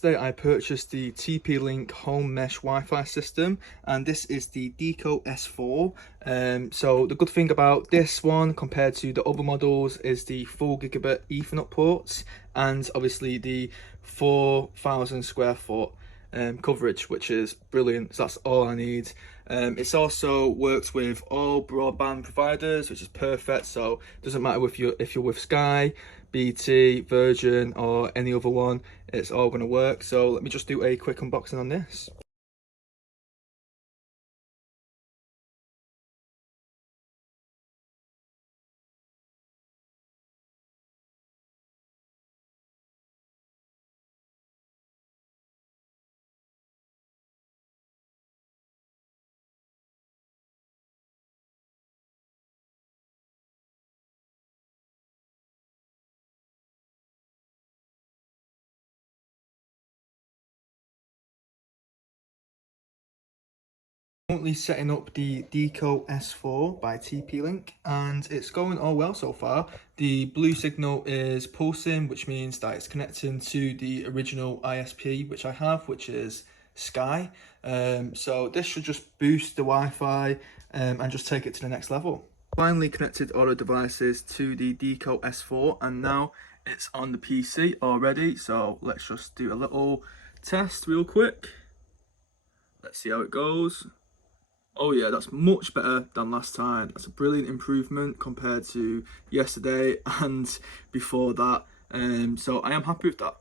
Today I purchased the TP-Link Home Mesh Wi-Fi system, and this is the Deco S4. So the good thing about this one compared to the other models is the 4 gigabit Ethernet ports, and obviously the 4,000 square foot coverage, which is brilliant. So that's all I need. It's also works with all broadband providers, which is perfect. So it doesn't matter if you're with Sky, BT, Virgin, or any other one, it's all going to work. So let me just do a quick unboxing on this. Currently setting up the Deco S4 by TP-Link, and it's going all well so far. The blue signal is pulsing, which means that it's connecting to the original ISP which I have, which is Sky. So this should just boost the Wi-Fi and just take it to the next level. Finally connected all the devices to the Deco S4, and now it's on the PC already. So let's just do a little test real quick. Let's see how it goes. Oh yeah, that's much better than last time. That's a brilliant improvement compared to yesterday and before that. So I am happy with that.